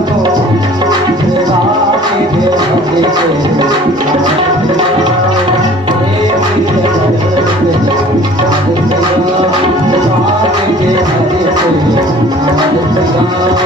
Oh Ram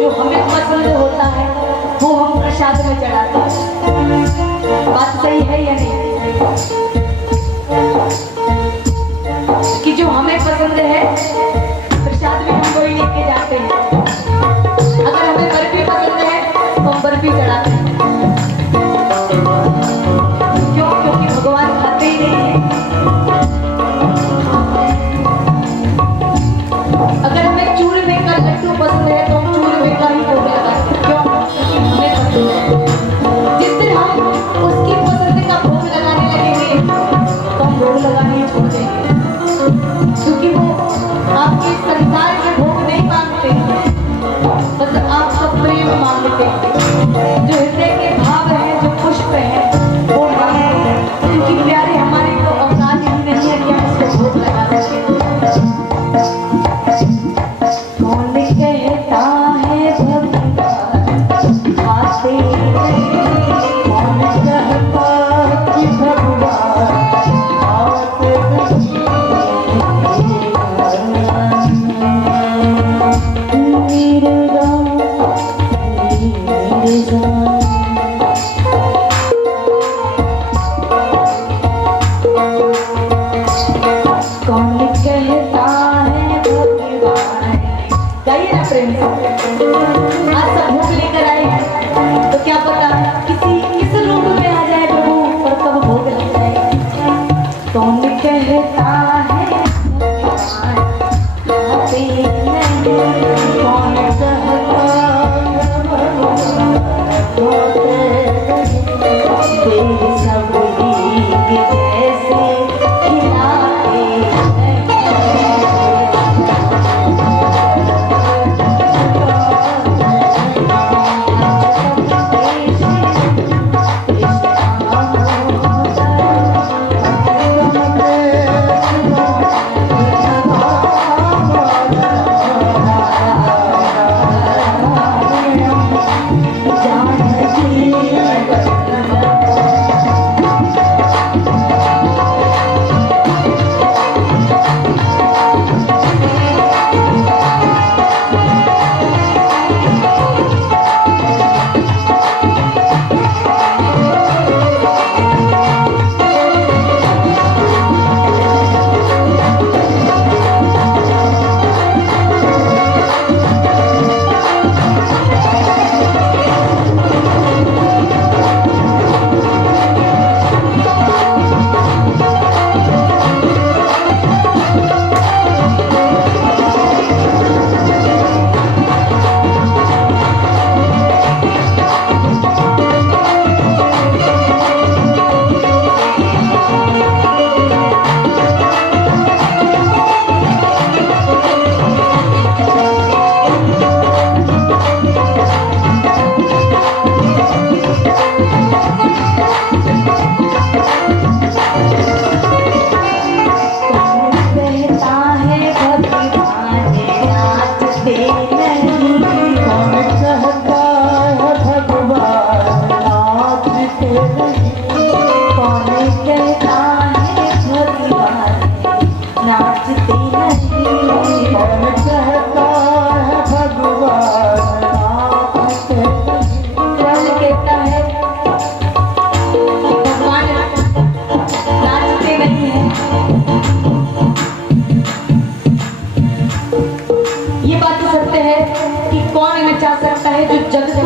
जो हमें पसंद होता है वो हम प्रसाद में चढ़ाते हैं। बात सही है या नहीं? कि जो हमें पसंद है प्रसाद में हम वही लेके जाते हैं। अगर हमें बर्फी पसंद है तो हम बर्फी चढ़ाते हैं। क्यों? क्योंकि भगवान खाते ही नहीं है। अगर हमें चूरमे का लड्डू पसंद है तो हम चूरमे का ही भोग लगाते हैं। क्यों? क्योंकि हमें पसंद है। जिस दिन हम उसकी पसंद का भोग लगाने लगेंगे तो हम भोग लगाने ही छोड़ देंगे, क्योंकि वो आपके संसार के भोग नहीं मांगते, बस आपका प्रेम मांगते हैं। जो हृदय के भाव हैं, जो पुष्प हैं, वो मांगते हैं। क्योंकि प्यारे हमारे को औकात ही नहीं है कि हम उसको भोग लगा सकें। कौन कहता है भगवान खाते नहीं, कौन कहता कि भगवान खाते नहीं। कौन कहता है भगवान, गाइए ना प्रेम से। आज सब भोग लेकर आए हैं तो क्या पता किस रूप में आ जाए प्रभु, और कब भोग लग जाए। कौन कहता है भगवान खाते नहीं, कौन कहता है भगवान खाते नहीं। तेरी सबरी जैसे खिलाते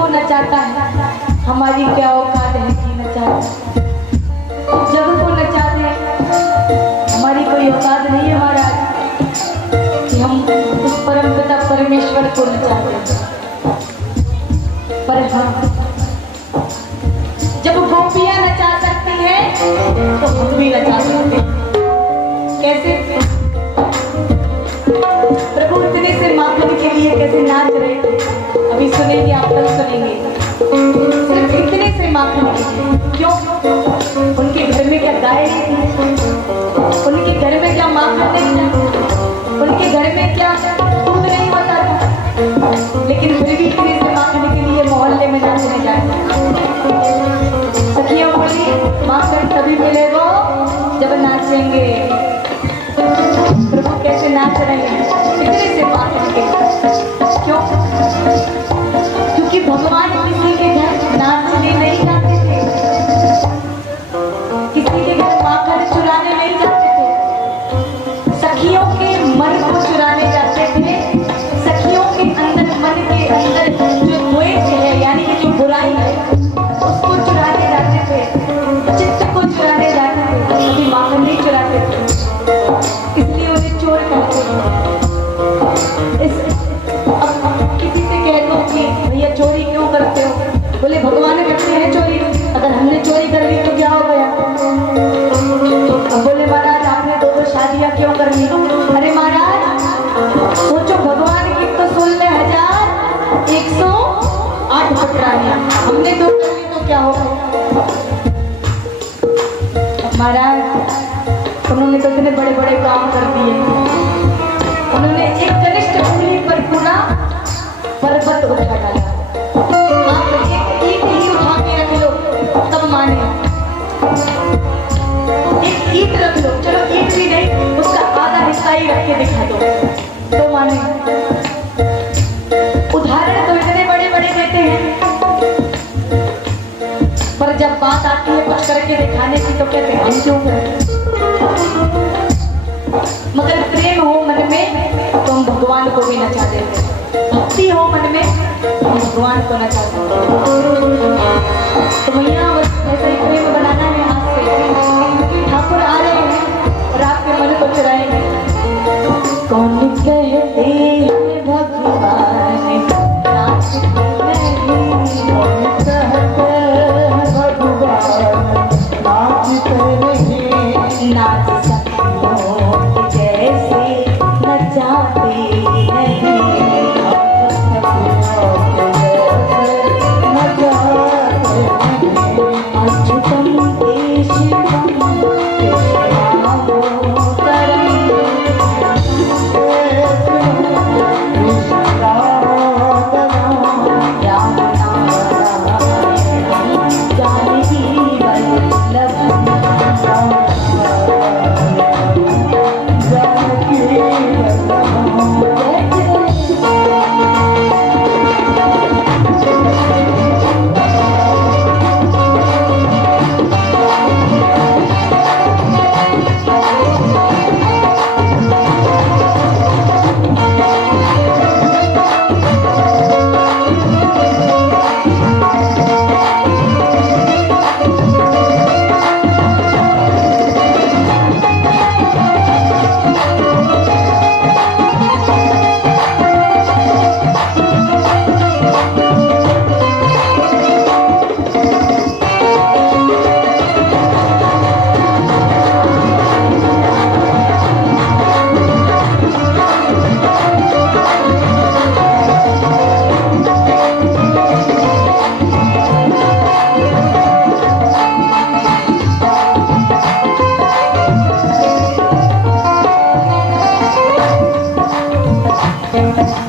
नचाता है। हमारी क्या औकात है कि नचाते, जग को नचाते हैं। हमारी कोई औकात नहीं है महाराज कि हम उस परम पिता परमेश्वर को नचाते हैं। पर हाँ, जब गोपियां नचा सकती हैं तो हम भी नचा सकते हैं। कैसे? प्रभु इतने से माखन के लिए कैसे नाच रहे थे, अभी सुनेंगे, आप कल सुनेंगे। सिर्फ इतने से माखन के लिए। क्यों? उनके घर में क्या गाय नहीं थी, उनके घर में क्या माखन नहीं था, उनके घर में क्या दूध नहीं होता था, लेकिन फिर भी इतने से माखन के लिए मोहल्ले में नाचने जाते। सखियों बोली माखन तभी मिलेगा जब नाचेंगे। प्रभु कैसे नाच रहे हैं, इतने से माखन के। क्यों? महाराज उन्होंने तो इतने बड़े बड़े काम कर दिए। उन्होंने एक कनिष्ठ उंगली पर पूरा पर्वत उठा डाला। आप एक ईंट ही उठा के रख लो तब माने। एक ईंट रख लो, चलो ईंट भी नहीं, उसका आधा हिस्सा ही रख के दिखा दो तो माने। उदाहरण तो इतने बड़े बड़े देते हैं, पर जब बात आती है कुछ करके दिखाने की तो कहते हैं हम क्यों करें। मगर प्रेम हो मन में तो हम भगवान को भी नचा देते, भक्ति हो मन में तो हम भगवान को नचा देते। तो मैया ऐसा ही प्रेम बनाना है हाथ से। ठाकुर आ रहे हैं और आपके मन को चुराएंगे। कौन कहते हैं भगवान नाचते नहीं, कौन कहते हैं भगवान नाचते नहीं, नाच सखियों जैसे नचाते नहीं, अच्युतम केशवम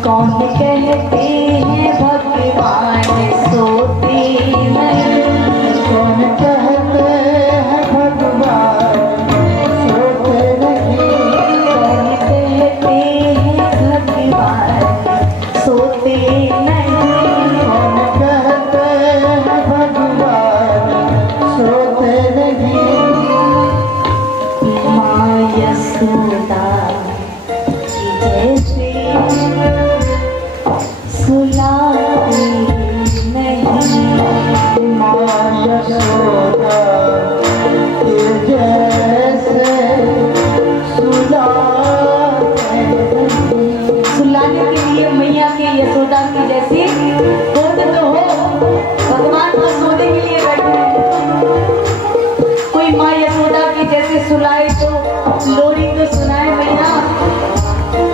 कौन कहते हैं भगवान सोते नहीं, कौन कहते हैं भगवान सोते नहीं, कौन कहते हैं भगवान सोते नहीं, कौन कहते हैं भगवान सोते नहीं। माँ यशोदा जैसे सुलाती नहीं, माँ यशोदा जैसे सुलाने के लिए मैया के यशोदा की जैसी गोद तो हो, भगवान को सोने के लिए बैठे। कोई माँ यशोदा की जैसे सुलाए तो लोरी तो सुनाए मैया,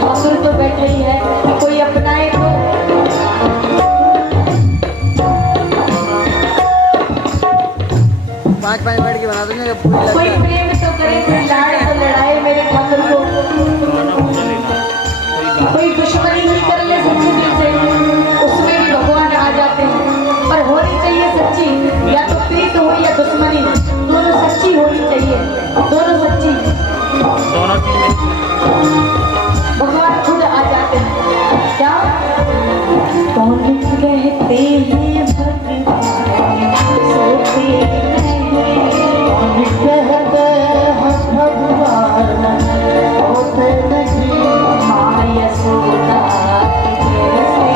ठाकुर तो बैठे ही है, कोई अपनाए तो। 5 मिनट की बना दूंगा। कोई प्रेम तो करे, कोई लाड़ तो लड़ाए मेरे ठाकुर को, कोई दुश्मनी ही कर ले सच्ची दिल से, उसमें भी भगवान आ जाते हैं। पर होनी चाहिए सच्ची, या तो प्रीत हो या दुश्मनी, दोनों सच्ची होनी चाहिए, दोनों सच्ची। भगवान खुद आ जाते हैं। क्या कौन कहते हैं भगवान सोते नहीं, कौन कहते हैं भगवान सोते नहीं, माँ यशोदा जैसे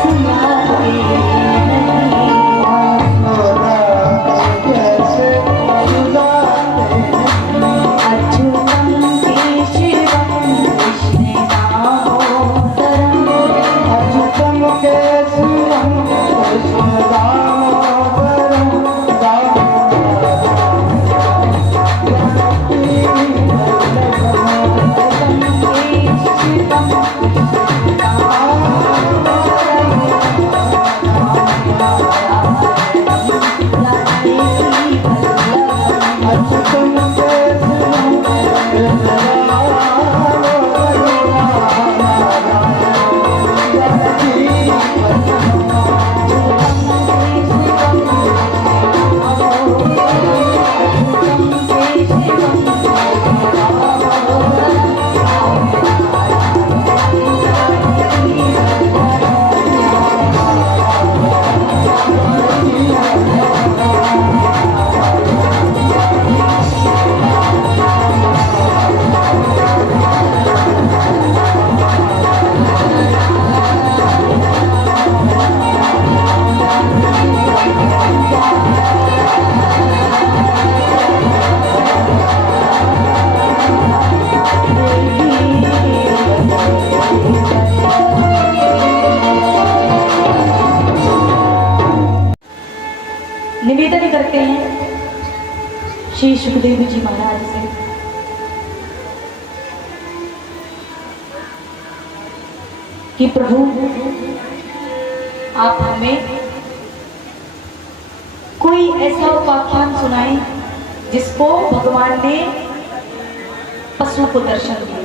सुलाते नहीं, जैसे सुलाते नहीं, अच्युतम केशवम कृष्ण दामोदरम, अच्युतम केशवम कृष्ण दामोदरम, अच्युतम निवेदन करते हैं श्री सुखदेव जी महाराज से कि प्रभु आप हमें कोई ऐसा उपाख्यान सुनाएं जिसको भगवान ने पशु को दर्शन दिए,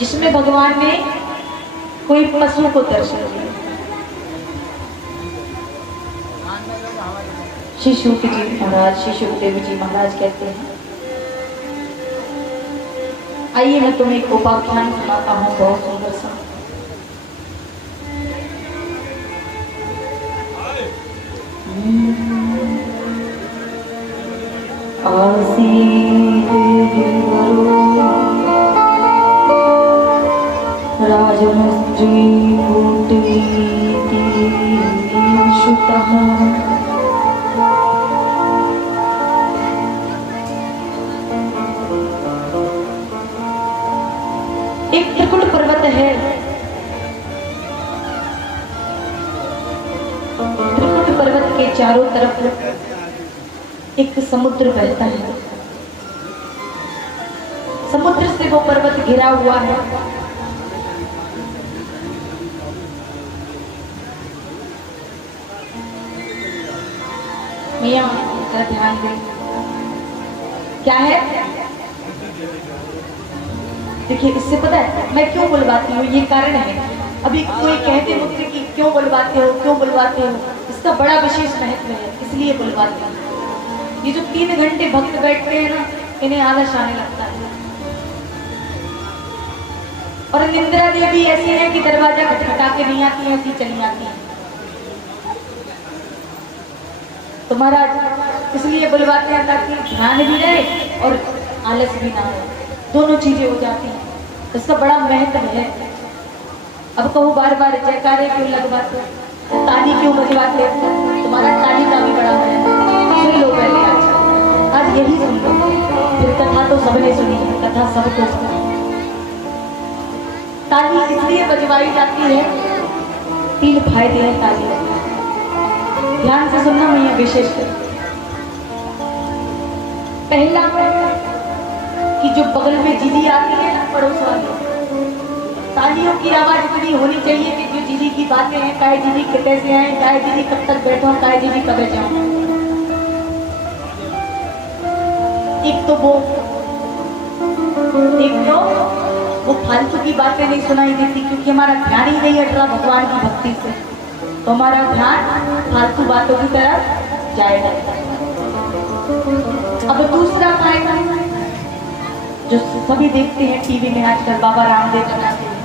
जिसमें भगवान ने कोई पशु को दर्शन दिया। श्री शुक जी महाराज, श्री सुखदेव जी महाराज कहते हैं, आइए मैं तुम्हें एक उपाख्यान सुनाता हूँ बहुत सुंदर सा। राजमस्त्री एक त्रिकुट पर्वत है। त्रिकुट पर्वत के चारों तरफ एक समुद्र बहता है। समुद्र से वो पर्वत घिरा हुआ है। मियां जरा ध्यान दें, क्या है? देखिए, इससे पता है मैं क्यों बुलवाती हूँ, ये कारण है। अभी कोई कहते मुझसे कि क्यों बुलवाते हो, क्यों बुलवाते हो, इसका बड़ा विशेष महत्व है, इसलिए बुलवाते हैं। ये जो 3 घंटे भक्त बैठते हैं ना, इन्हें आलस आने लगता है। और निंद्रा देवी ऐसी है कि दरवाजा खटखटा के नहीं आती है, ऐसी चली आती है। तो महाराज इसलिए बुलवाते हैं ताकि ध्यान भी रहे और आलस भी ना हो, दोनों चीजें हो जाती हैं। इसका बड़ा महत्व है। अब कहो बार बार जयकारे क्यों लगवाते, ताली क्यों बजवाते? तुम्हारा ताली का भी बड़ा महत्व है। सुन लो पहले, आज यही सुन लो, फिर कथा तो सबने सुनी है, कथा सबको सुनी। ताली इसलिए बजवाई जाती है, 3 फायदे हैं ताली। ध्यान से सुनना, मैं विशेष कर। पहला कि जो बगल में जीजी आती है ना, पड़ोस वाली, तालियों की आवाज इतनी होनी चाहिए कि जो जीजी की बातें हैं, काहे जीजी कितने से आए, काहे जीजी कब तक बैठो, काहे जीजी कब जाओ। एक तो वो फालतू की बातें नहीं सुनाई देती, क्योंकि हमारा ध्यान ही नहीं हट रहा भगवान की भक्ति से, तो हमारा ध्यान फालतू बातों की तरफ जाएगा। अब दूसरा फायदा जो सभी देखते हैं टीवी में आजकल, बाबा रामदेव चलाते हैं,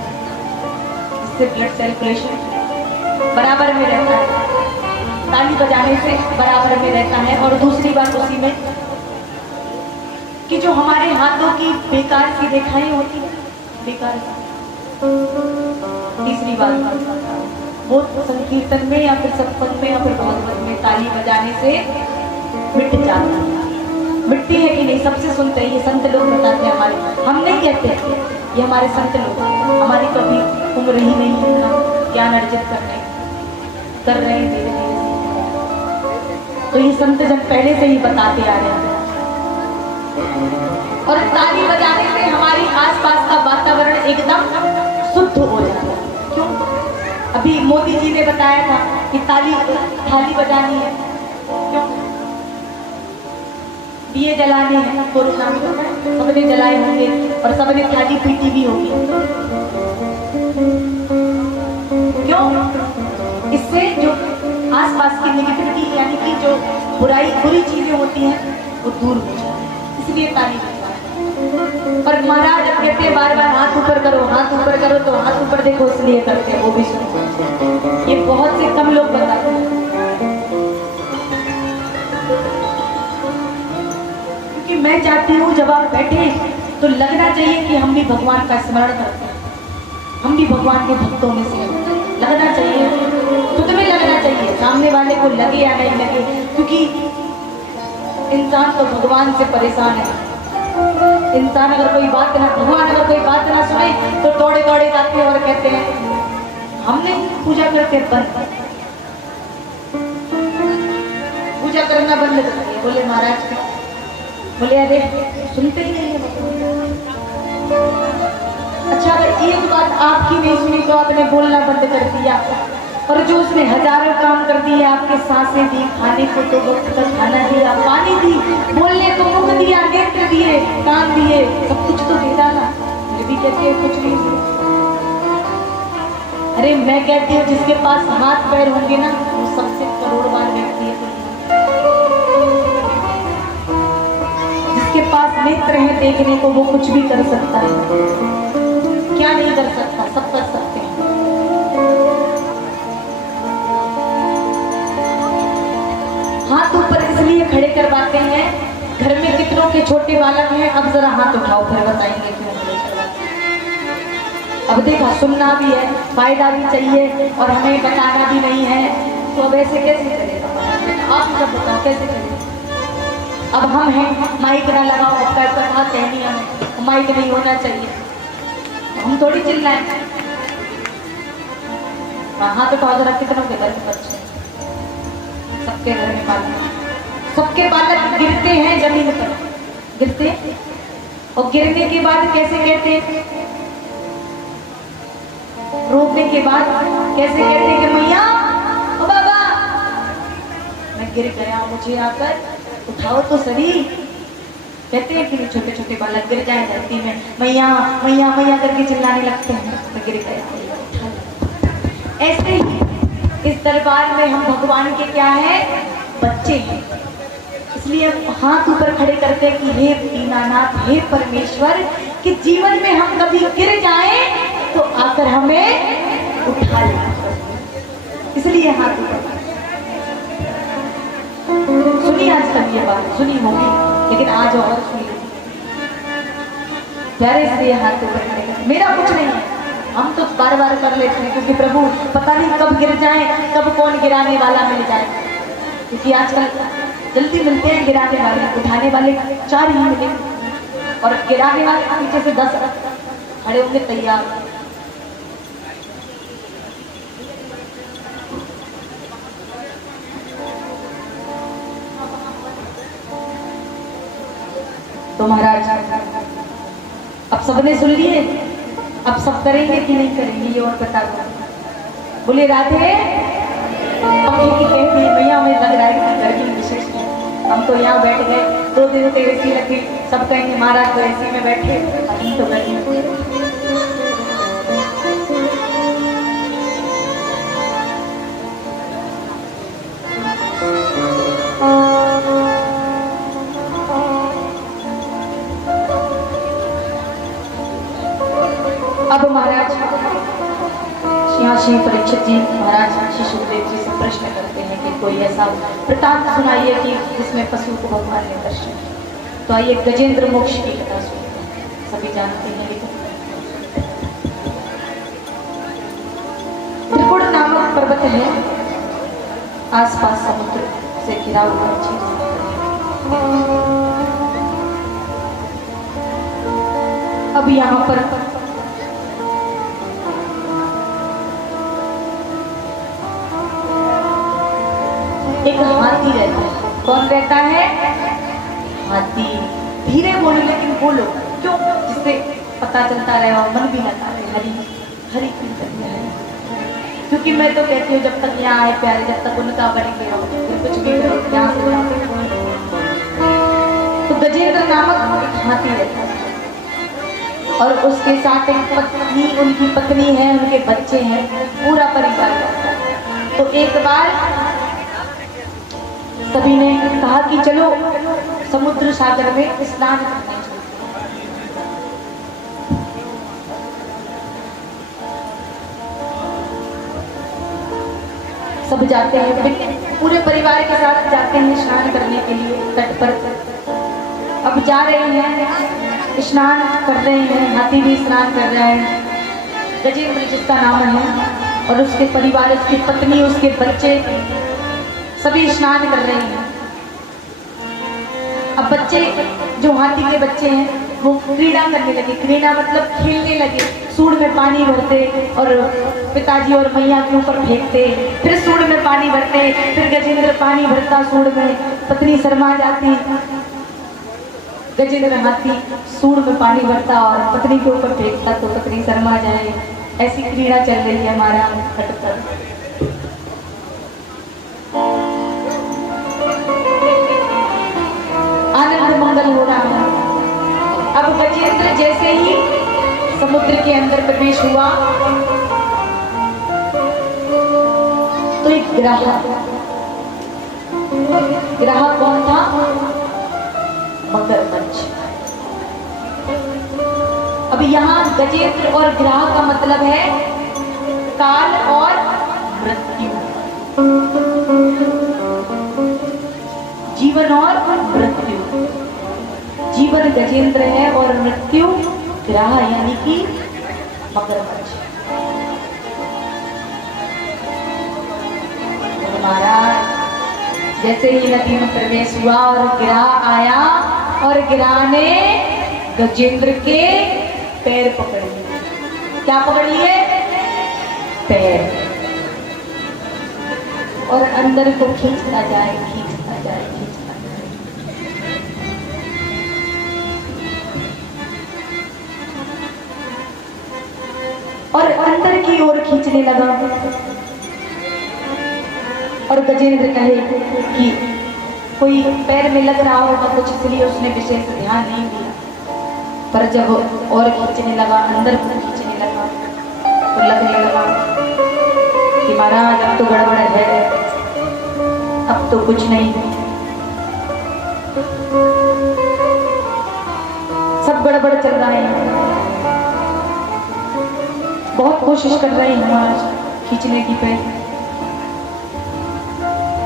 इससे ब्लड सर्कुलेशन बराबर में रहता है, ताली बजाने से बराबर में रहता है। और दूसरी बात उसी में कि जो हमारे हाथों की बेकार की रेखाएं होती है, बेकार। तीसरी बात वो संकीर्तन में या फिर सत्संग में या फिर भागवत में ताली बजाने से मिट जाती है। मिट्टी है कि नहीं, सबसे सुनते हैं, ये संत लोग बताते हैं हमारे, हम नहीं कहते, ये हमारे संत लोग। हमारी कभी उम्र ही नहीं है, हम ज्ञान अर्जित कर रहे हैं धीरे धीरे। तो ये संत जन पहले से ही बताते आ रहे हैं। और ताली बजाने से हमारी आसपास का वातावरण एकदम शुद्ध हो जाता है। क्यों? अभी मोदी जी ने बताया था कि थाली बजानी है। क्यों? दिए जलाने हैं, कोरोना में सबने जलाए होंगे और सबने थाली पीटी भी होगी। क्यों? इससे जो आसपास की नेगेटिविटी यानी कि जो बुरी चीजें होती हैं वो दूर हो जाए, इसलिए ताली बजाते। पर महाराज अब कहते हैं बार बार हाथ ऊपर करो, हाथ ऊपर करो, तो हाथ ऊपर देखो इसलिए करते हैं, वो भी सुनो। ये बहुत से कम लोग बताते हैं, क्योंकि मैं चाहती हूँ जब आप बैठे तो लगना चाहिए कि हम भी भगवान का स्मरण करते हैं, हम भी भगवान के भक्तों में से लगना चाहिए, खुद में लगना चाहिए, सामने वाले को लगे या नहीं लगे, क्योंकि इंसान तो भगवान से परेशान है। इंसान अगर कोई बात ना, भगवान अगर कोई बात ना सुने तो दौड़े दौड़े जाते हैं और कहते हैं हमने पूजा करके बंद। करना बंद कर दिया। बोले महाराज, बोले अरे सुनते ही नहीं है। अच्छा अगर एक बात आपकी नहीं सुनी तो आपने बोलना बंद कर दिया, और जो उसने हजारों काम कर दिए, आपके सांसें दी, खाने को तो वक्त का खाना दिया, पानी दी, बोलने को मुख दिया, नेत्र दिए, कान दिए, सब कुछ तो दे डाला, फिर भी कहते हैं कुछ नहीं दिया। अरे मैं कहती हूँ जिसके पास हाथ पैर होंगे ना वो सबसे करोड़वान व्यक्ति है। जिसके पास नेत्र है देखने को वो कुछ भी कर सकता है। क्या नहीं कर सकता, सब कर सकते हैं। हाथ ऊपर इसलिए खड़े करवाते हैं, घर में कितनों के छोटे बालक हैं, अब जरा हाथ उठाओ फिर बताएंगे क्यों खड़े करवाते हैं। अब देखा सुनना भी है, फायदा भी चाहिए और हमें बताना भी नहीं है, तो अब ऐसे कैसे करेगा? आप सब बताओ कैसे करेगा? अब हम हैं, माइक ना लगाओ, अब कथा कहनी हमें, माइक नहीं होना चाहिए, हम थोड़ी चिल्लाएं। हाथ उठाओ जरा, कितनों के घर में बच्चे? सबके घर में बालक, सबके बालक गिरते हैं जमीन पर, गिरते और गिरने के बाद कैसे कहते हैं? रोकने के बाद कैसे कहते हैं कि मैया ओ बाबा मैं गिर गया, मुझे आकर उठाओ तो सही। कहते हैं कि छोटे छोटे बालक गिर जाए धरती में, मैया मैया मैया करके चिल्लाने लगते हैं, मैं गिर गया। ऐसे ही इस दरबार में हम भगवान के क्या है? बच्चे हैं। इसलिए हाथ ऊपर खड़े करते हैं कि हे दीनानाथ, हे परमेश्वर, कि जीवन में हम कभी गिर जाएं तो आकर हमें उठा लेना। इसलिए हाथ ऊपर। सुनी आज तक ये बात सुनी होगी, लेकिन आज और सुनी प्यारे, इसलिए हाथ ऊपर खड़े कर। मेरा कुछ नहीं है, हम तो बार बार कर लेते हैं, क्योंकि प्रभु पता नहीं कब गिर जाए, कब कौन गिराने वाला मिल जाए। क्योंकि आजकल जल्दी मिलते हैं गिराने वाले, उठाने वाले 4 ही मिले और गिराने वाले पीछे से 10 खड़े होंगे तैयार। तो महाराज अब सबने सुन लिए, अब सब करेंगे कि नहीं करेंगे ये और बता दो। बोले राधे, पंखे की कहती है भैया हमें लग रहा है कि गर्मी विशेष है, हम तो यहाँ बैठ गए 2 दिन से एसी लगी, सब कहेंगे महाराज तो एसी में बैठे, हम तो गर्मी। अब महाराज यहाँ श्री परीक्षित जी महाराज श्री सुखदेव जी से प्रश्न करते हैं कि कोई ऐसा वृतांत सुनाइए कि जिसमें पशु को भगवान ने दर्शन किया। तो आइए गजेंद्र मोक्ष की कथा सुनते हैं, सभी जानते हैं। लेकिन त्रिकुट नामक पर्वत है, आसपास समुद्र से घिरा हुआ चीज। अब यहाँ पर एक हाथी रहता है। कौन रहता है? हाथी। धीरे बोलो लेकिन बोलो, क्यों? जिससे पता चलता रहे और मन भी लगा रहे। हरी हरी कीर्तन है, क्योंकि मैं तो कहती हूँ जब तक यहाँ आए प्यारे, जब तक उनका बनेंगे कुछ भी करो यहाँ से। तो गजेंद्र नामक एक हाथी रहता है और उसके साथ एक पत्नी, उनकी पत्नी है, उनके बच्चे हैं, पूरा परिवार रहता है। तो एक बार सभी ने कहा कि चलो समुद्र सागर में स्नान करने चलते हैं। सब जाते हैं, पूरे परिवार के साथ जाते हैं स्नान करने के लिए तट पर। अब जा रहे हैं, स्नान कर रहे हैं, हाथी भी स्नान कर रहा है, गजेंद्र जिसका नाम है, और उसके परिवार, उसकी पत्नी, उसके बच्चे सभी स्नान कर रहे हैं। अब बच्चे जो हाथी के बच्चे हैं वो क्रीड़ा करने लगे। क्रीड़ा मतलब खेलने लगे, सूंड में पानी भरते और पिताजी और मैया के ऊपर फेंकते, फिर सूंड में पानी पानी भरते, फिर गजेंद्र पानी भरता सूंड में, पत्नी शर्मा जाती, गजेंद्र हाथी सूंड में पानी भरता और पत्नी के ऊपर फेंकता तो पत्नी शर्मा जाए। ऐसी क्रीड़ा चल रही है हमारा घट पर। आनंद मंगल हो रहा है। अब गजेंद्र जैसे ही समुद्र के अंदर प्रवेश हुआ तो एक ग्राहक कौन था? मगरमच्छ। अब यहाँ गजेंद्र और ग्राह का मतलब है काल और मृत्यु, जीवन और मृत्यु। जीवन गजेंद्र है और मृत्यु ग्राह यानी कि मगरमच्छ। महाराज जैसे ही नदी में प्रवेश हुआ और ग्राह आया और ग्राह ने गजेंद्र के पैर पकड़ लिए। क्या पकड़ लिए? पैर। और अंदर को खींचता जाए, खींचता जाए, खींचता जाए। और अंदर की ओर खींचने लगा। और गजेंद्र कहे कि कोई पैर में लग रहा होगा कुछ, इसलिए उसने विशेष ध्यान नहीं दिया। पर जब और खींचने लगा, अंदर को खींचने लगा तो लगने लगा कि महाराज अब तो गड़बड़ है, अब तो कुछ नहीं, सब गड़बड़ चल रहा है। बहुत कोशिश कर रहे हैं महाराज खींचने की पैर।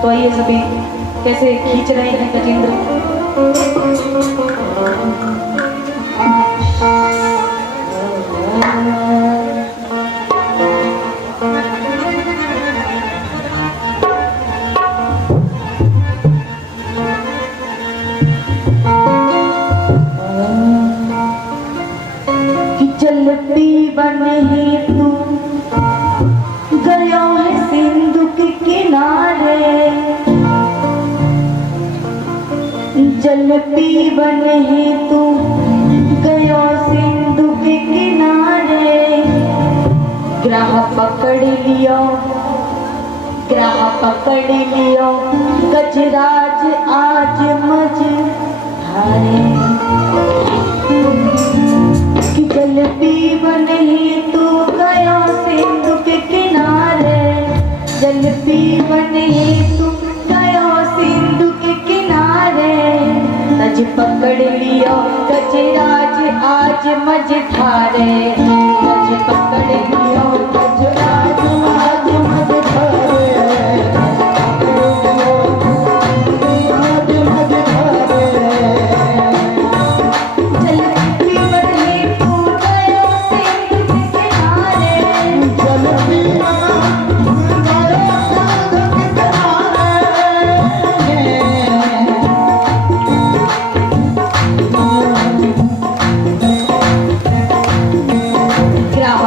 तो आइए सभी कैसे खींच रहे हैं गजेंद्र। कि चलती बने तू गया है सिंधु के किनारे, जल पीवन हेतु गया सिंधु के किनारे। ग्राह पकड़ लियो, ग्राह पकड़ लियो, गजराज आज मज धारे। कि जल पीवन हेतु गया सिंधु के किनारे, जल पीवन हेतु गया सिंधु के किनारे। तज पकड़ लियो गजराज आज मझधारे, तज पकड़ लियो गजराज आज मझधारे।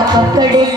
पकड़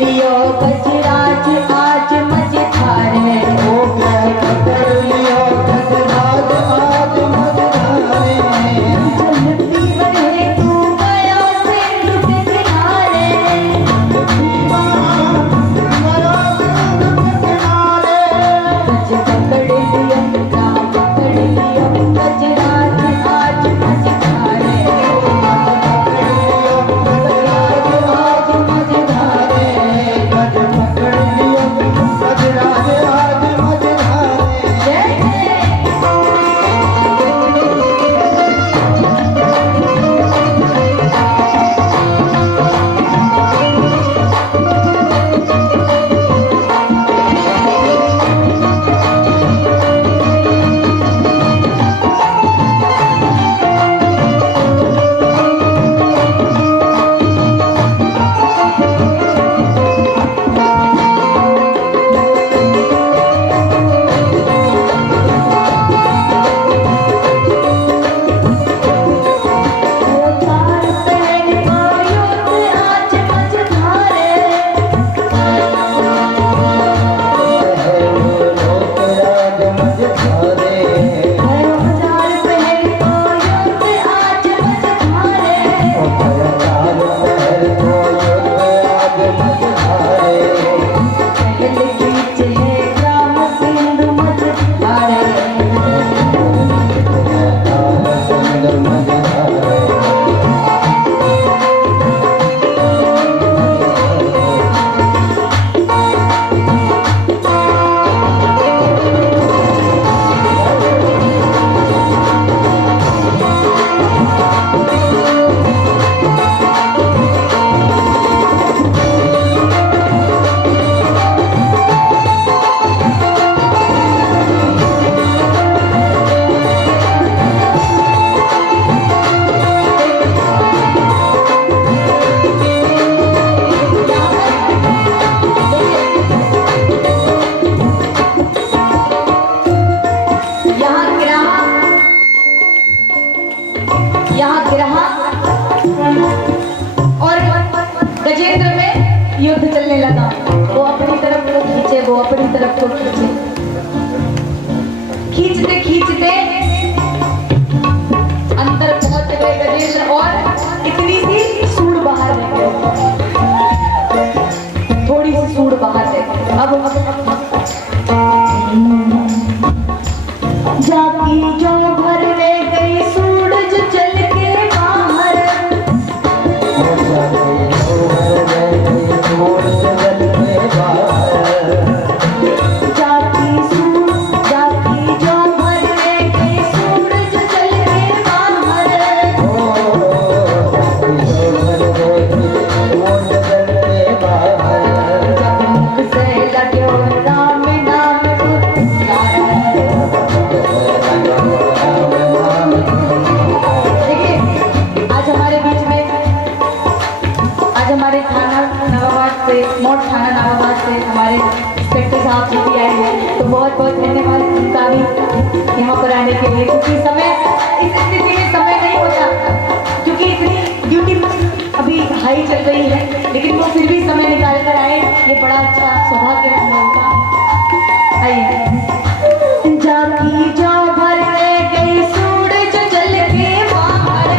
बच्चे खींचते खींचते अंदर पहुंच गए गजेंद्र और इतनी सी सूंड बाहर रह गई, थोड़ी सी सूंड बाहर रह गई। अब जाकी जो भर रह गई सूंड जो चल के बाहर, मोट थाना नावाबाद से हमारे इंस्पेक्टर साहब जी भी आए हैं, तो बहुत बहुत धन्यवाद उनका भी यहाँ पर आने के लिए, क्योंकि समय इस स्थिति में समय नहीं होता, क्योंकि इतनी ड्यूटी अभी हाई चल रही है, लेकिन वो फिर भी समय निकाल कर आए, ये बड़ा अच्छा सौभाग्य है हम लोगों का। आइए जाकी जो भर गई सूंड जो चल के बाहर,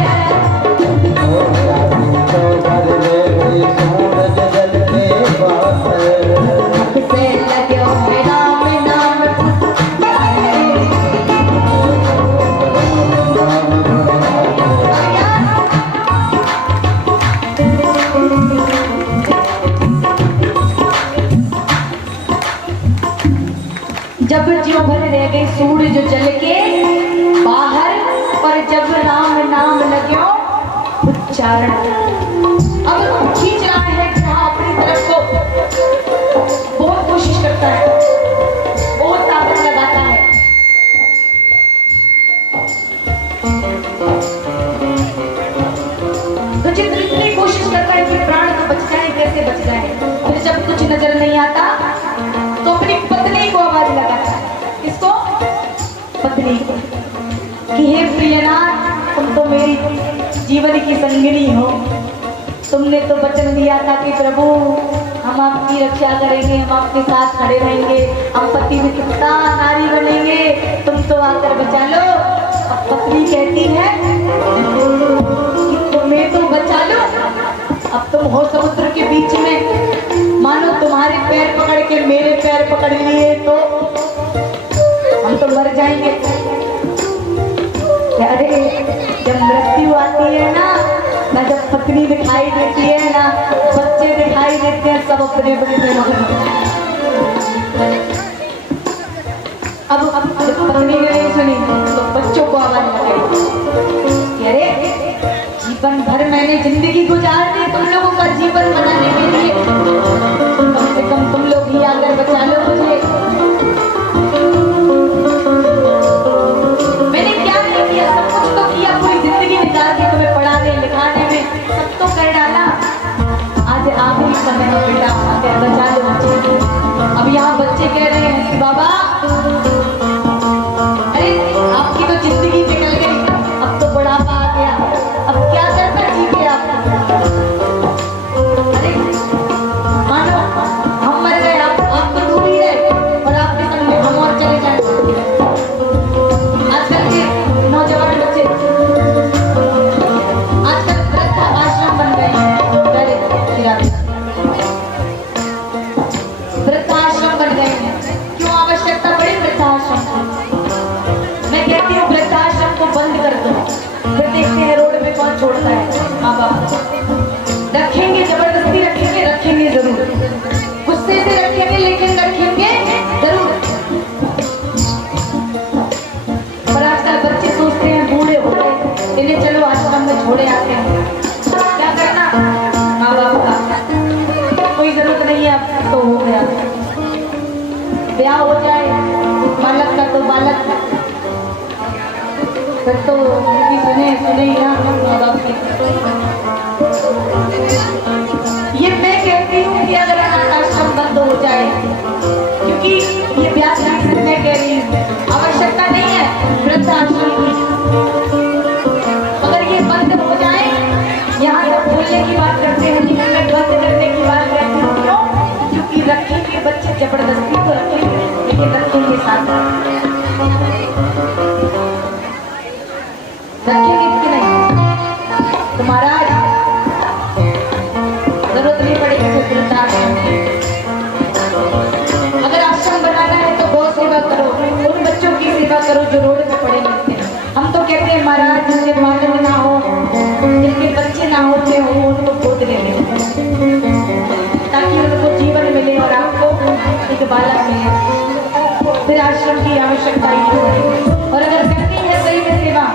जब ज्यों भर रह गई सूंड जो जल के बाहर, पर जब राम नाम लग्यो उच्चारण। अब खींच रहा है जहाँ अपनी तरफ को, बहुत कोशिश करता है, बहुत ताकत लगाता है, तो चित्र इतनी कोशिश करता है कि प्राण तो बच जाए, कैसे बच जाए। फिर जब कुछ नजर नहीं आता तो अपनी पत्नी को आवाज लगाता है, किसको? पत्नी को, कि हे प्रियनाथ, तुम तो मेरी जीवन की संगिनी हो, तुमने तो वचन दिया था कि प्रभु हम आपकी रक्षा करेंगे, हम आपके साथ खड़े रहेंगे, हम पति विकिता नारी बनेंगे, तुम तो आकर बचा लो। अब पत्नी कहती है कि तुम्हें तो बचा लो, अब तुम हो समुद्र के बीच में, मानो तुम्हारे पैर पकड़ के मेरे पैर पकड़ लिए तो हम तो मर जाएंगे। अरे जब मृत्यु आती है ना, जब पत्नी दिखाई देती है ना, बच्चे दिखाई देते हैं, सब अपने अपने अब पत्नी ने नहीं सुनी तो बच्चों को आवाज लगाई, अरे जीवन भर मैंने जिंदगी गुजार दी तुम लोगों का जीवन बनाने के लिए, कम से कम तुम लोग ही आकर बचा लो मुझे। मैंने क्या नहीं किया, सब कुछ तो किया, पूरी जिंदगी निकाल दी तुम्हें पढ़ाने लिखाने में, सब तो कर डाला, आज आखिरी समय में बेटा आकर बचा लो मुझे। अब यहाँ बच्चे कह रहे हैं कि बाबा अरे आपकी तो जिंदगी निकल गई, अब तो बुढ़ापा आ गया, अब क्या करना चाहिए आपको? अरे मानो हम मर गए, आप तो दूर ही रहे और आपके संग में हम और चले जाए। आजकल के नौजवान बच्चे आजकल वृद्ध आश्रम बन गए हैं, वृद्धाश्रम बन गए हैं। क्यों आवश्यकता पड़ी वृद्धाश्रम की? मैं कहती हूँ वृद्धाश्रम को बंद कर दो, फिर देखते हैं रोड पे कौन छोड़ता है। माँ बाप रखेंगे, जबरदस्ती रखेंगे, रखेंगे जरूर, गुस्से से रखेंगे, लेकिन रखेंगे जरूर। पर आजकल बच्चे सोचते हैं बूढ़े हो गए, इन्हें चलो आश्रम में छोड़े आते हैं, क्या करना माँ बाप का, कोई जरूरत नहीं है, अब तो हो गया, ब्याह हो जाए बालक का तो बालक, फिर तो सुने ही ना माँ बाप की। ये मैं कहती हूँ कि अगर अनाथ आश्रम बंद हो जाए, क्योंकि ये ब्याह मैं कह रही हूँ, आवश्यकता नहीं है वृद्धाश्रम की, अगर ये बंद हो जाए, यहाँ तक बोलने की बात करते हैं, लेकिन बंद करने की बात करते हैं, क्यों? क्योंकि रखेंगे बच्चे, जबरदस्ती तो रखेंगे, लेकिन रखेंगे साथ, रखेंगे कि नहीं? तो महाराज जरूरत नहीं पड़ेगी फिर वृद्धाश्रम की। अगर आश्रम बनाना है तो गौ सेवा करो, उन बच्चों की सेवा करो जो रोड पे पड़े रहते हैं। हम तो कहते हैं महाराज जिनके माता ना हो, जिनके बच्चे ना होते हो, उनको गोद ले लो ताकि उनको जीवन मिले और आपको एक बालक मिले। फिर आश्रम की आवश्यकता ही पड़ेगी। और अगर करनी है सही में सेवा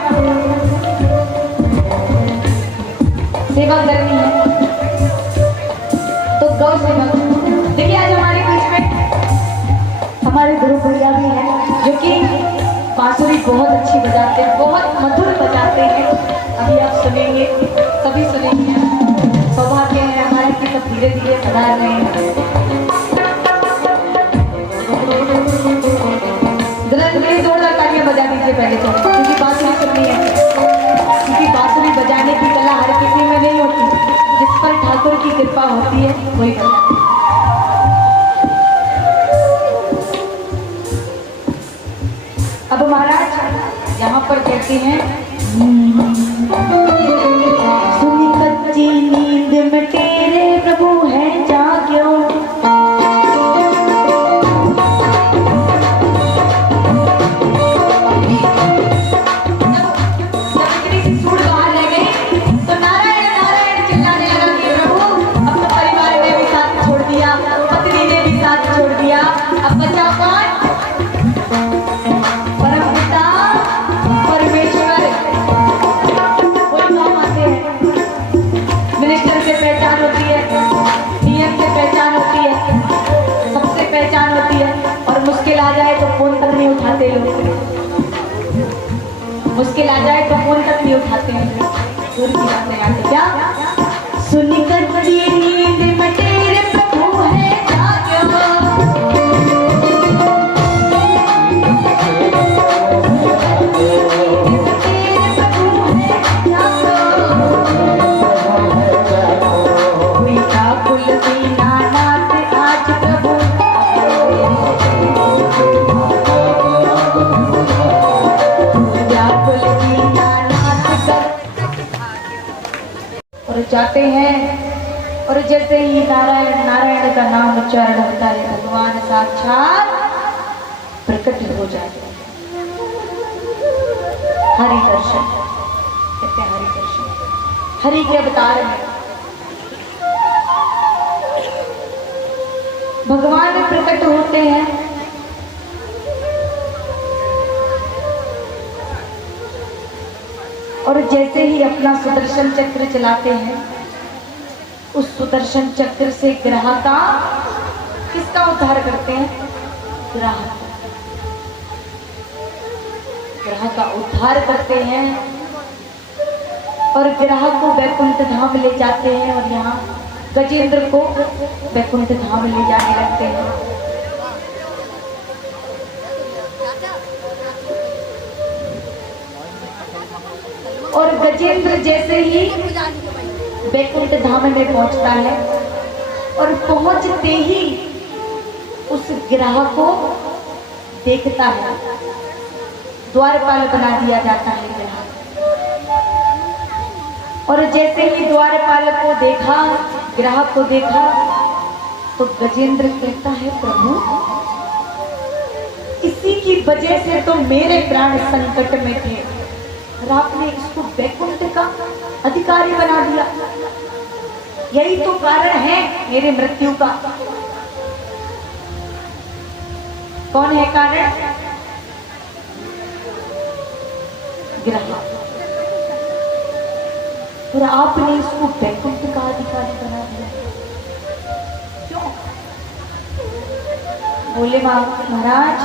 करनी है तो गौ सेवा। देखिए आज हमारे बीच में हमारे गुरु भैया भी हैं जो कि बांसुरी बहुत अच्छी बजाते हैं, बहुत मधुर बजाते हैं। अभी आप सुनेंगे, सभी सुनेंगे। सौभाग्य है हमारे कि सब धीरे धीरे सुधार रहे हैं। जोरदार तालियां बजा दीजिए पहले तो, क्योंकि बांसुरी सुननी है। क्योंकि बांसुरी बजाने की कला हर किसी में नहीं होती, जिस पर ठाकुर की कृपा होती है वही बजाते। अब महाराज यहाँ पर कहते हैं सुनी कच्ची नींद में तेरे प्रभु है जाग्यो। मुश्किल आ जाए तो फोन तक नहीं उठाते हैं, दूर की बात नहीं आती। क्या सुनी कच्ची नींद में तेरे प्रभु है जाग्यो। जाते हैं और जैसे ही नारायण नारायण का नाम उच्चारण होता है भगवान साक्षात प्रकट हो जाते हैं। हरि दर्शन कहते हैं, हरि दर्शन हरि के अवतार में भगवान प्रकट होते हैं। और जैसे ही अपना सुदर्शन चक्र चलाते हैं, उस सुदर्शन चक्र से ग्रह का किसका उद्धार करते हैं? ग्रह का उद्धार करते हैं और ग्रह को वैकुंठ धाम ले जाते हैं। और यहाँ गजेंद्र को वैकुंठ धाम ले जाने लगते हैं। और गजेंद्र जैसे ही वैकुंठ धाम में पहुंचता है और पहुंचते ही उस ग्रह को देखता है, द्वारपाल बना दिया जाता है ग्रह। और जैसे ही द्वारपाल को देखा, ग्रह को देखा, तो गजेंद्र कहता है प्रभु इसी की वजह से तो मेरे प्राण संकट में थे और आपने इसको वैकुंठ का अधिकारी बना दिया। यही तो कारण है मेरे मृत्यु का। कौन है कारण? ग्रह। और आपने इसको वैकुंठ का अधिकारी बना दिया। क्यों? बोले महाराज,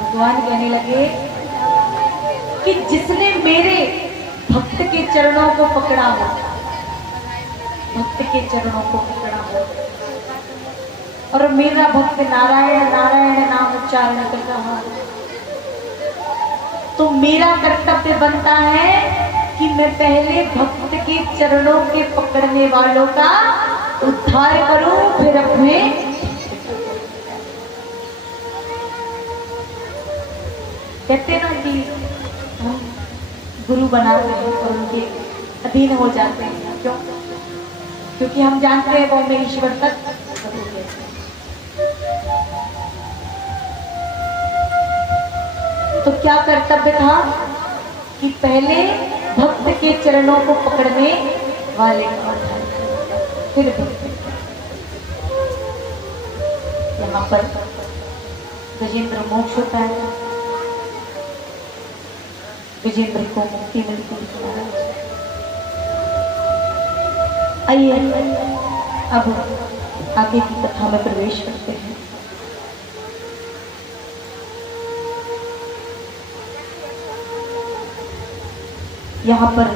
भगवान कहने लगे कि जिसने मेरे भक्त के चरणों को पकड़ा हो, भक्त के चरणों को पकड़ा हो, और मेरा भक्त नारायण नारायण नाम उच्चारण कर रहा है, तो मेरा कर्तव्य बनता है कि मैं पहले भक्त के चरणों के पकड़ने वालों का उद्धार करूं, फिर अपने कहते ना कि हम गुरु बनाते हैं और उनके अधीन हो जाते हैं। क्यों? क्योंकि हम जानते हैं वो हमें ईश्वर तक जरूर ले जाते हैं। तो क्या कर्तव्य था कि पहले भक्त के चरणों को पकड़ने वाले का उद्धार करें, फिर भक्त। यहाँ पर गजेंद्र मोक्ष होता है, गजेंद्र को मुक्ति मिलती है। आइए अब आगे की कथा में प्रवेश करते हैं। यहाँ पर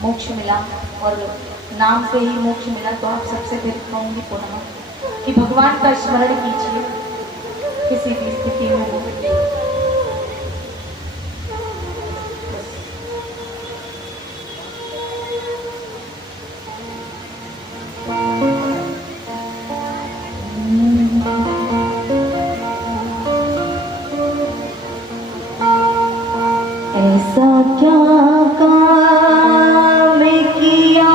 मोक्ष मिला और नाम से ही मोक्ष मिला, तो आप सबसे फिर कहूंगी पुनः कि भगवान का स्मरण कीजिए किसी भी स्थिति में हो। ऐसा क्या काम किया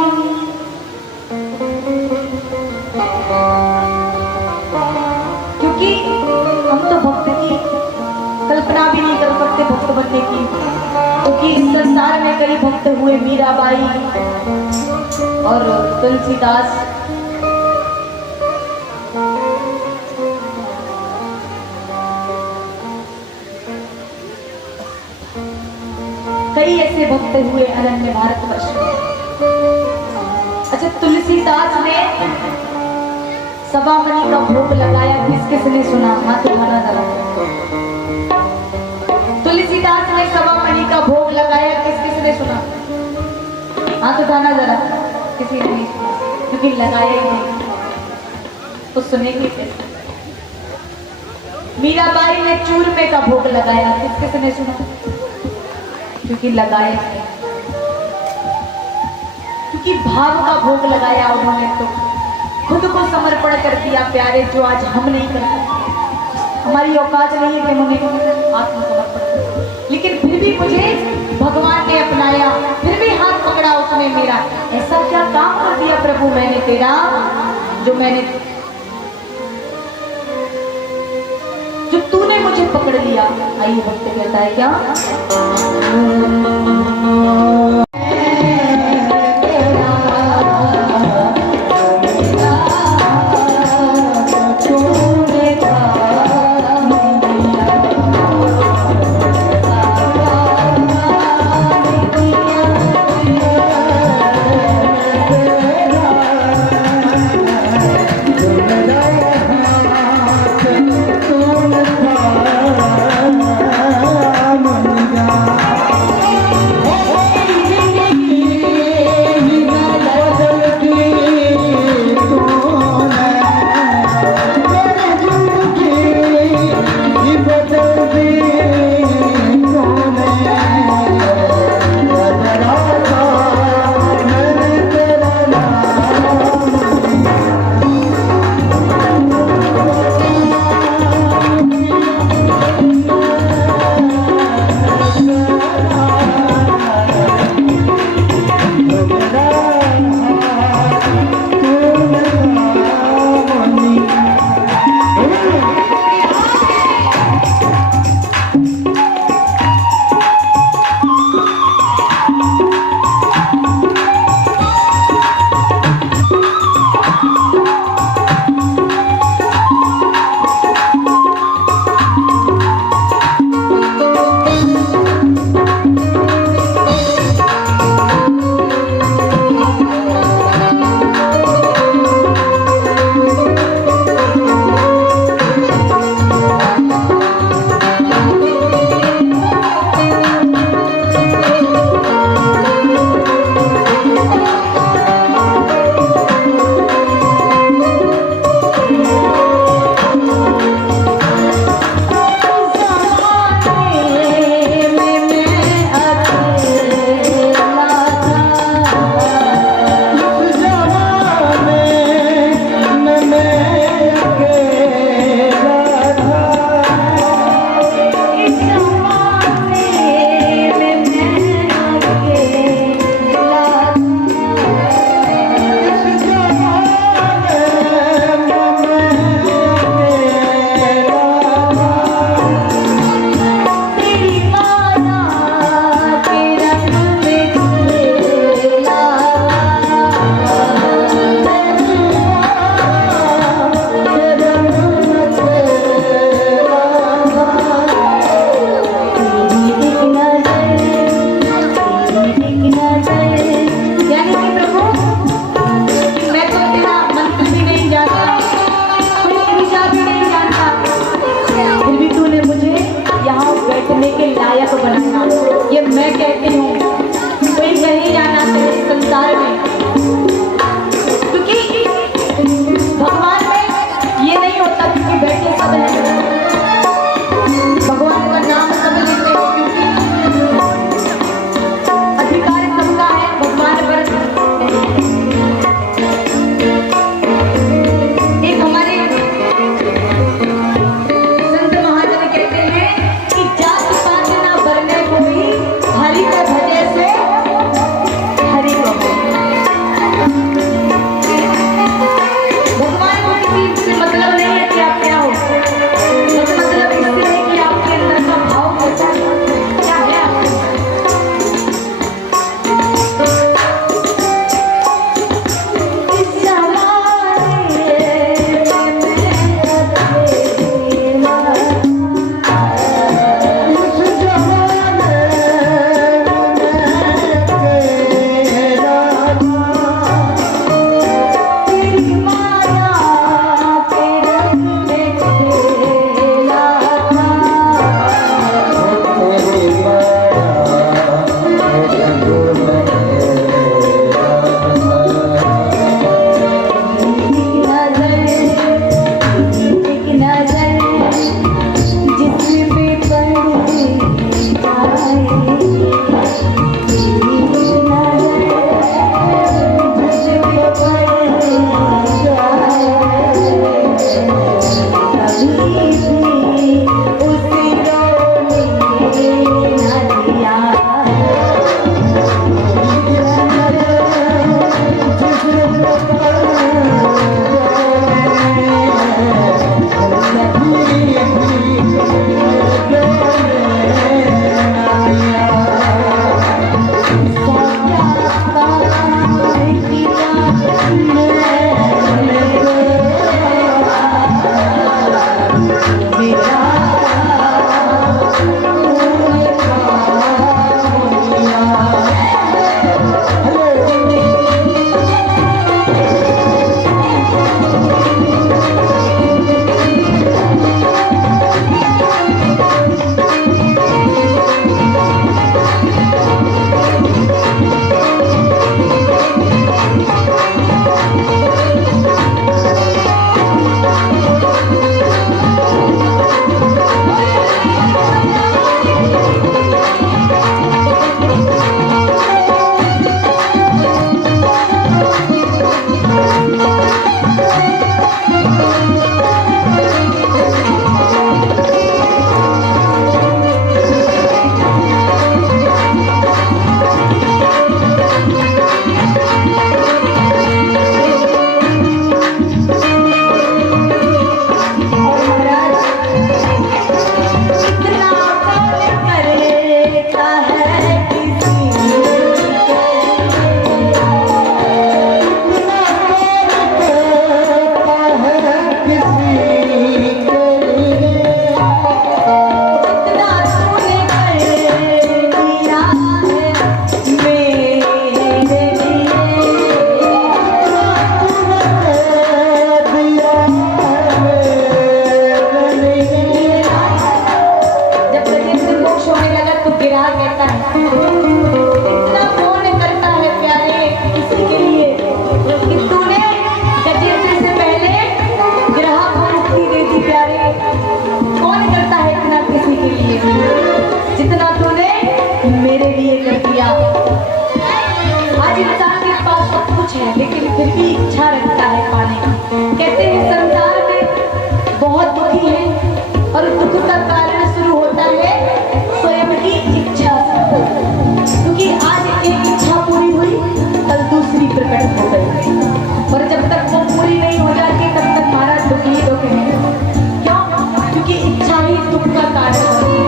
क्योंकि हम तो भक्त की कल्पना भी नहीं कर सकते भक्त बनने की, क्योंकि इस संसार में कई भक्त हुए, मीराबाई और तुलसीदास। कई ऐसे भक्त हुए अनन्य भारतवर्ष में। अच्छा, तुलसीदास ने सभामणि का भोग लगाया, किस किसने सुना? हाथ उठाना जरा। तुलसीदास ने सभामणि का भोग लगाया, किस किसने सुना? हाथ उठाना जरा। किसी ने नहीं सुना, क्योंकि लगाया ही नहीं तो सुनेंगे कैसे? मीराबाई ने चूरमे का भोग लगाया, किस किसने सुना? क्योंकि लगाया है, क्योंकि भाव का भोग लगाया उन्होंने, तो खुद को समर्पण कर दिया प्यारे, जो आज हम नहीं कर सकते। हमारी औकात नहीं है कि हम उन्हें आत्मसमर्पण करें, लेकिन फिर भी मुझे भगवान ने अपनाया, फिर भी हाथ पकड़ा उसने मेरा। ऐसा क्या काम कर दिया प्रभु मैंने तेरा, जो तूने मुझे पकड़ लिया। आइए भक्त कहता है क्या? होने लगा तो गिरा कहता है, इतना कौन करता है प्यारे किसी के लिए कि तूने गजेंद्र से पहले ग्रह को मुक्ति दे दी प्यारे। कौन करता है इतना किसी के लिए जितना तूने मेरे लिए कर दिया। आज इंसान के पास सब कुछ है लेकिन फिर भी इच्छा रखता है पाने की। कहते हैं संसार में बहुत दुखी है और दुख का कारण शुरू होता है स्वयं की इच्छा से, क्योंकि आज एक इच्छा पूरी हुई कल दूसरी प्रकट हो गई और जब तक वो पूरी नहीं हो जाती तब तक महाराज दुख ही दुख है। क्यों? क्योंकि इच्छा ही दुख का कारण है।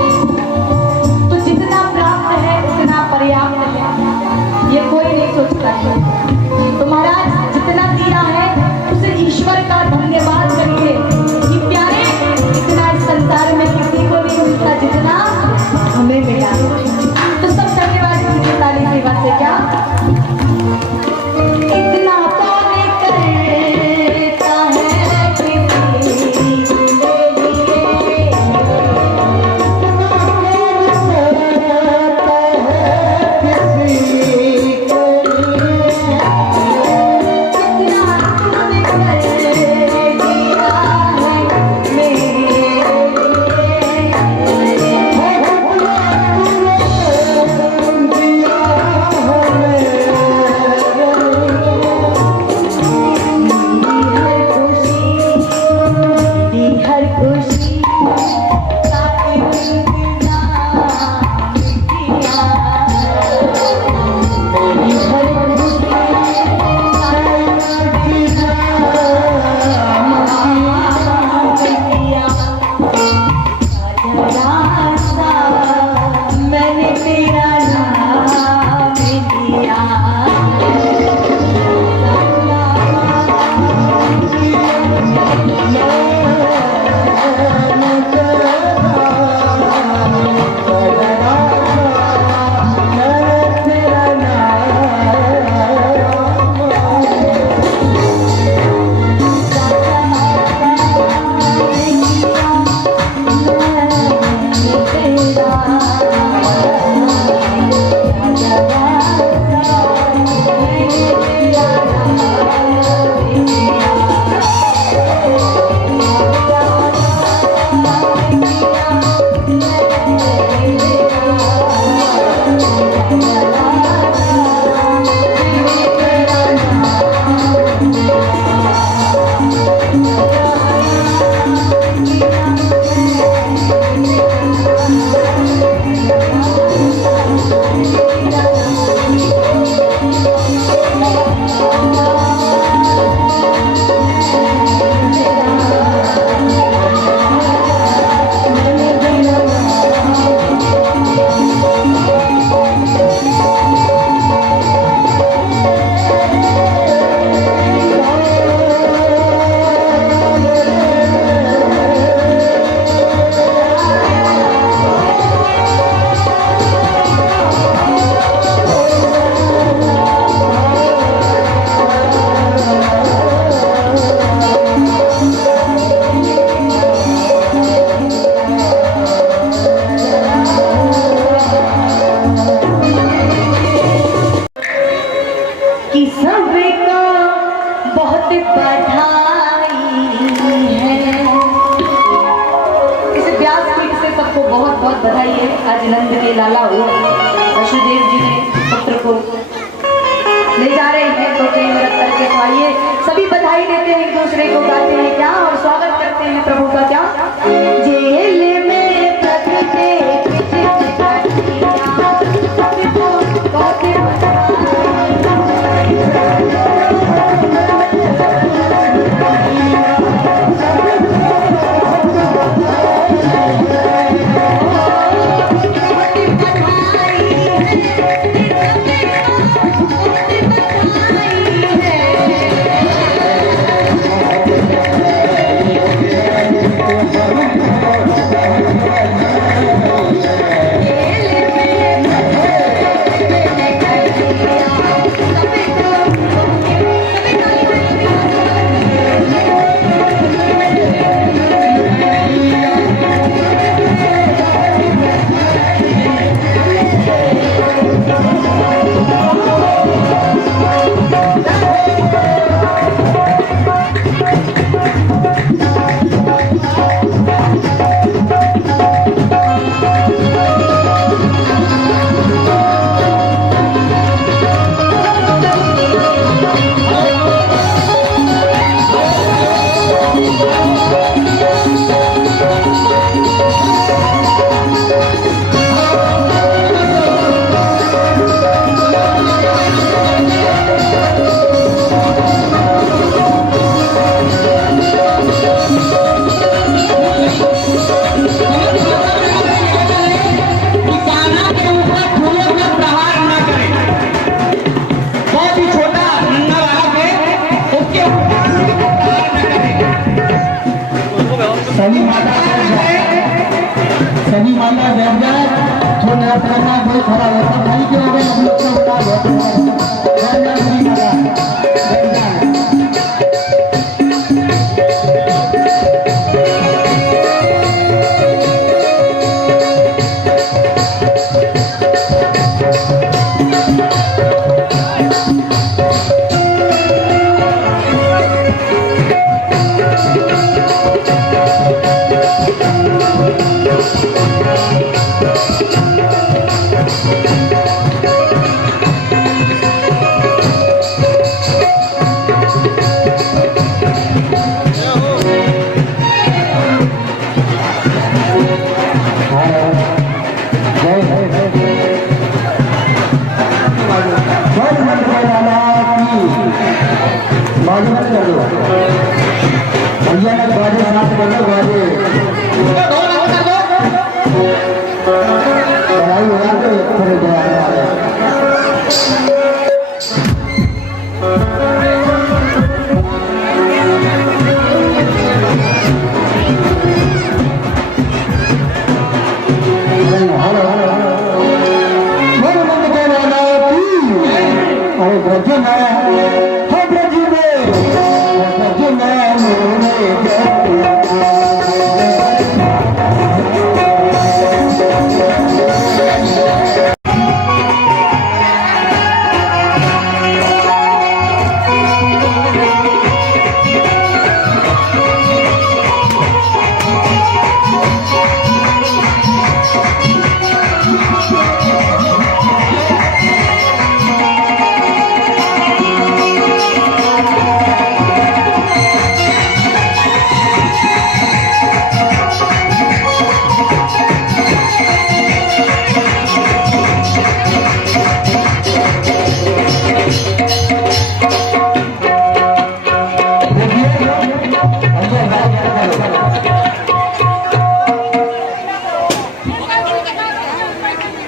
तो जितना प्राप्त है उतना पर्याप्त है ये कोई नहीं सोचता है। तो महाराज जितना दिया है उसे ईश्वर का धन्यवाद करिए कि प्यारे इतना इस संसार में किसी को नहीं मिलता जितना हमें मिला। तो सब धन्यवाद कीजिए ताली सेवा से। क्या इतना कौन करता है किसी बधाई है। आज नंद के लाला हुआ वसुदेव जी ने पुत्र को ले जा रहे हैं तो कहीं रख करके, तो आइए सभी बधाई देते हैं, एक दूसरे को गाते हैं क्या और स्वागत करते हैं प्रभु का। क्या जेल में प्रगटे सभी माता बैठ जाए, जो नृत्य करना कोई खड़ा होता नहीं कि अगर हम लोग को बता बैठ जाए सभी माता बैठ जाए।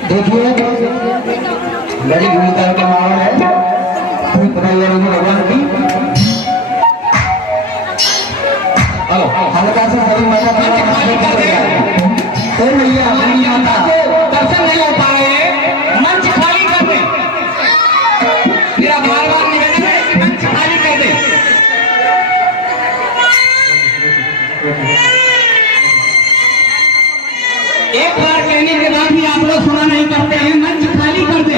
देखिए बड़ी भूमिका का माहौल है, भगवान की हल्का से सभी माता भैया हमारी माता दर्शन नहीं हो पाए, मंच खाली कर दे, मेरा बार बार निवेदन है कि मंच खाली कर दे। एक बार कहने के बाद भी आप लोग सुना नहीं करते हैं, मंच खाली कर दे।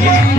है